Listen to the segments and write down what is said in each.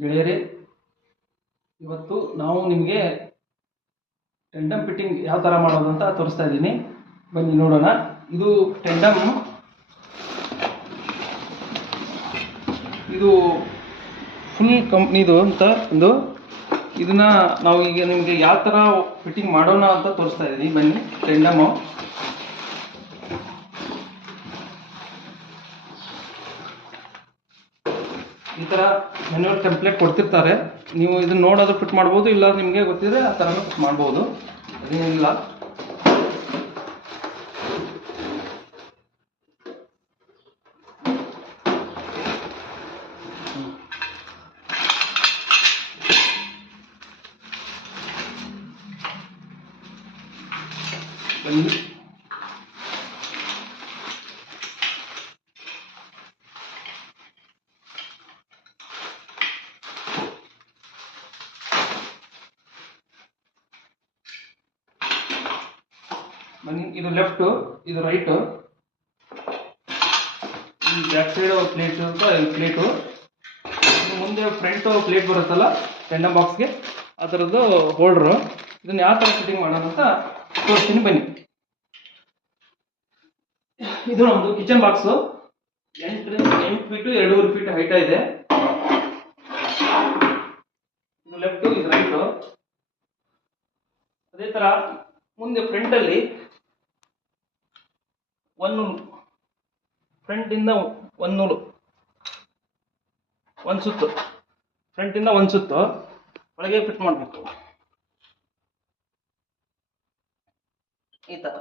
ಗೆಳೆಯರೇ, ಇವತ್ತು ನಾವು ನಿಮಗೆ ಟೆಂಡಮ್ ಫಿಟ್ಟಿಂಗ್ ಯಾವ ಥರ ಮಾಡೋದು ಅಂತ ತೋರಿಸ್ತಾ ಇದ್ದೀನಿ. ಬನ್ನಿ ನೋಡೋಣ. ಇದು ಟೆಂಡಮ್ ಇದು ಫುಲ್ ಕಂಪ್ನಿದು ಅಂತ ಒಂದು, ಇದನ್ನ ನಾವು ಈಗ ನಿಮಗೆ ಯಾವ ಥರ ಫಿಟ್ಟಿಂಗ್ ಮಾಡೋಣ ಅಂತ ತೋರಿಸ್ತಾ ಇದ್ದೀನಿ. ಬನ್ನಿ ಟೆಂಡಮು ಈ ಥರ ಮೆನ್ಯೂರ್ ಟೆಂಪ್ಲೇಟ್ ಕೊಡ್ತಿರ್ತಾರೆ. ನೀವು ಇದನ್ನ ನೋಡೋದು ಫಿಟ್ ಮಾಡ್ಬೋದು ಇಲ್ಲ ನಿಮಗೆ ಗೊತ್ತಿದ್ರೆ ಆ ಥರನೂ ಫಿಟ್ ಮಾಡ್ಬೋದು. ಅದೇನಿಲ್ಲ. ಬನ್ನಿ. ಇದು ಲೆಫ್ಟು ಇದು ರೈಟು ಬ್ಯಾಕ್ ಸೈಡ್ ಪ್ಲೇಟ್ ಅಂತ ಪ್ಲೇಟು ಮುಂದೆ ಫ್ರಂಟ್ ಪ್ಲೇಟ್ ಬರುತ್ತಲ್ಲ ಟೆಂಡಮ್ ಬಾಕ್ಸ್ಗೆ ಆ ಥರದ್ದು ಹೋಲ್ಡ್ರು ಇದನ್ನ ಯಾವ ಥರ ಫಿಟ್ಟಿಂಗ್ ಮಾಡೋಣ ಅಂತ ತೋರಿಸ್ತೀನಿ, ಬನ್ನಿ. ಇದು ನಮ್ಮದು ಕಿಚನ್ ಬಾಕ್ಸು ಎಂಟರಿಂದ ಎಂಟು ಫೀಟು ಎರಡೂವರೆ ಫೀಟ್ ಹೈಟ ಇದೆ. ಇದು ಲೆಫ್ಟು ಇದು ರೈಟು ಅದೇ ಥರ ಮುಂದೆ ಫ್ರಂಟಲ್ಲಿ ಒಂದು ಫ್ರಂಟಿಂದ ಒಂದು ನೂಲು ಒಂದು ಸುತ್ತು. ಫ್ರಂಟಿಂದ ಒಂದು ಸುತ್ತು. ಒಳಗೆ ಫಿಟ್ ಮಾಡಬೇಕು. ಈ ಥರ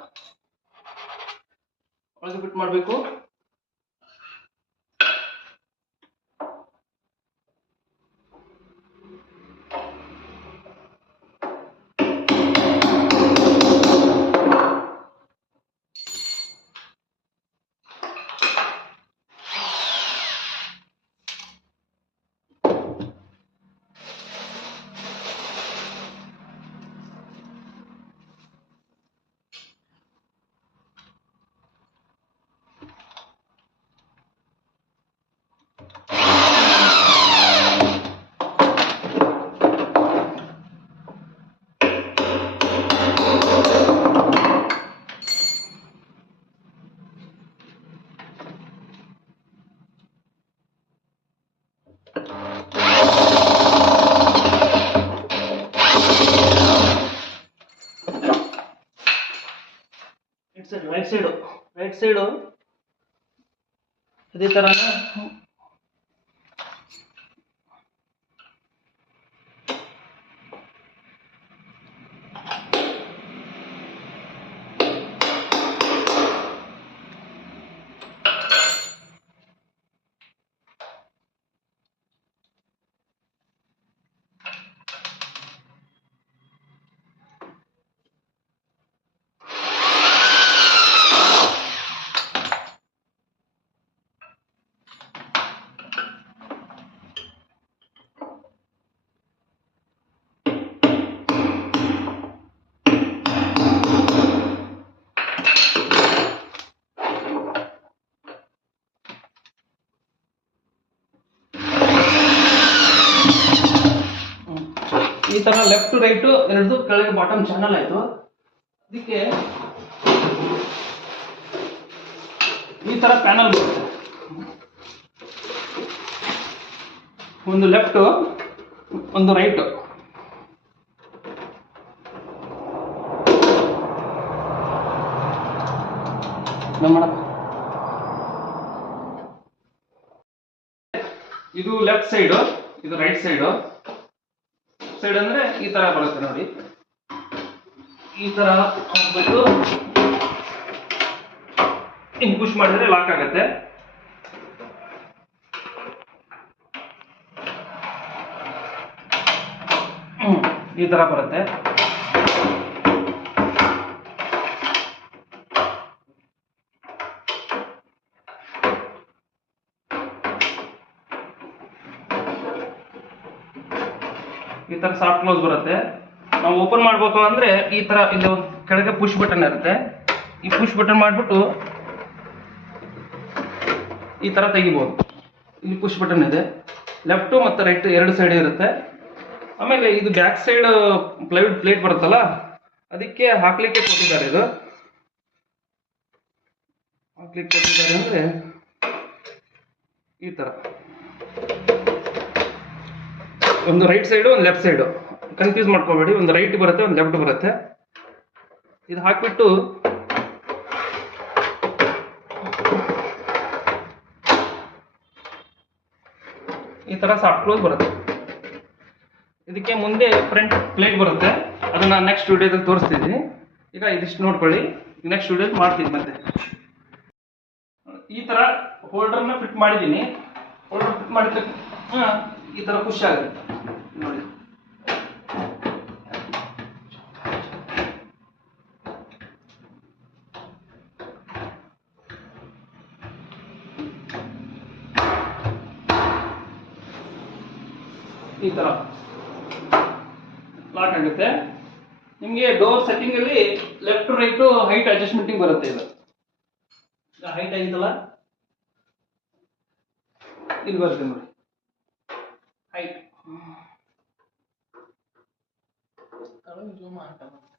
ಒಳಗೆ ಫಿಟ್ ಮಾಡಬೇಕು. ರೈಟ್ ಸೈಡು ಅದೇ ಥರ ಈ ತರ ಲೆಫ್ಟ್ ರೈಟ್ ಎರಡು ಕೆಳಗೆ ಬಾಟಮ್ ಚಾನಲ್ ಆಯ್ತು. ಅದಕ್ಕೆ ಈ ತರ ಪ್ಯಾನಲ್ ಬರುತ್ತೆ. ಒಂದು ಲೆಫ್ಟ್ ಒಂದು ರೈಟ್ ಇದು ಲೆಫ್ಟ್ ಸೈಡ್ ಇದು ರೈಟ್ ಸೈಡು ಸೈಡ್ ಅಂದ್ರೆ ಈ ತರ ಬರುತ್ತೆ ನೋಡಿ. ಈ ತರ ಹೋಗ್ಬಿಟ್ಟು ಹಿಂಗ್ ಪುಷ್ ಮಾಡಿದ್ರೆ ಲಾಕ್ ಆಗತ್ತೆ. ಈ ತರ ಬರುತ್ತೆ. ಈ ತರ ಸಾಫ್ಟ್ ಕ್ಲೋಸ್ ಬರುತ್ತೆ. ನಾವು ಓಪನ್ ಮಾಡಬೇಕು ಅಂದ್ರೆ ಈ ತರ ಇಲ್ಲಿ ಕೆಳಗೆ ಪುಷ್ ಬಟನ್ ಇರುತ್ತೆ. ಈ ಪುಷ್ ಬಟನ್ ಮಾಡಿಬಿಟ್ಟು ಈ ತರ ತೆಗಿಬಹುದು ಇಲ್ಲಿ ಪುಷ್ ಬಟನ್ ಇದೆ. ಲೆಫ್ಟು ಮತ್ತು ರೈಟ್ ಎರಡು ಸೈಡ್ ಇರುತ್ತೆ. ಆಮೇಲೆ ಇದು ಬ್ಯಾಕ್ ಸೈಡ್ ಪ್ಲೈವುಡ್ ಪ್ಲೇಟ್ ಬರುತ್ತಲ್ಲ, ಅದಕ್ಕೆ ಹಾಕ್ಲಿಕ್ಕೆ ಕೊಟ್ಟಿದ್ದಾರೆ ಇದು. ಹಾಕ್ಲಿಕ್ಕೆ ಕೊಟ್ಟಿದ್ದಾರೆ ಅಂದರೆ ಈ ಥರ ಒಂದು ರೈಟ್ ಸೈಡು ಒಂದು ಲೆಫ್ಟ್ ಸೈಡು ಕನ್ಫ್ಯೂಸ್ ಮಾಡ್ಕೋಬೇಡಿ. ಒಂದು ರೈಟ್ ಬರುತ್ತೆ, ಒಂದು ಲೆಫ್ಟ್ ಬರುತ್ತೆ. ಇದು ಹಾಕಿಬಿಟ್ಟು ಈ ಥರ ಸಾಫ್ಟ್ ಕ್ಲೋಸ್ ಬರುತ್ತೆ. ಇದಕ್ಕೆ ಮುಂದೆ ಫ್ರಂಟ್ ಪ್ಲೇಟ್ ಬರುತ್ತೆ. ಅದನ್ನ ನೆಕ್ಸ್ಟ್ ವಿಡಿಯೋದಲ್ಲಿ ತೋರಿಸ್ತಿದ್ದೀನಿ ಈಗ ಇದಿಷ್ಟು ನೋಡ್ಕೊಳ್ಳಿ. ನೆಕ್ಸ್ಟ್ ವಿಡಿಯೋದಲ್ಲಿ ಮಾಡ್ತೀನಿ ಮತ್ತೆ. ಈ ಥರ ಹೋಲ್ಡರ್ನ ಫಿಟ್ ಮಾಡಿದ್ದೀನಿ. ಹೋಲ್ಡರ್ ಫಿಟ್ ಮಾಡಿದ ಈ ಥರ ಖುಷಿ ಆಗುತ್ತೆ. ಈ ತರ ಲಾಕ್ ಆಗುತ್ತೆ. ನಿಮಗೆ ಡೋರ್ ಸೆಟ್ಟಿಂಗ್ ಅಲ್ಲಿ ಲೆಫ್ಟ್ ರೈಟ್ ಹೈಟ್ ಅಡ್ಜಸ್ಟ್ಮೆಂಟಿಂಗ್ ಬರುತ್ತೆ ಇದು. ಹೈಟ್ ಆಗಿತ್ತಲ್ಲ? ಇಲ್ಲಿ ಬರುತ್ತೆ ನೋಡಿ. ಹೈಟ್ ಈ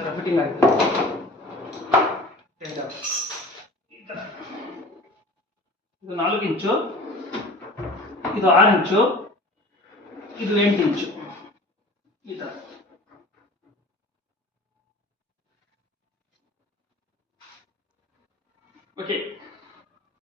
ತರ ಫಿಟ್ಟಿಂಗ್ ಆಗುತ್ತೆ Change ಆಗುತ್ತೆ. ಈ ತರ ಇದು ನಾಲ್ಕು ಇಂಚು ಇದು ಆರು ಇಂಚು ಇದು ಎಂಟು ಇಂಚು ಈ ತರ ಓಕೆ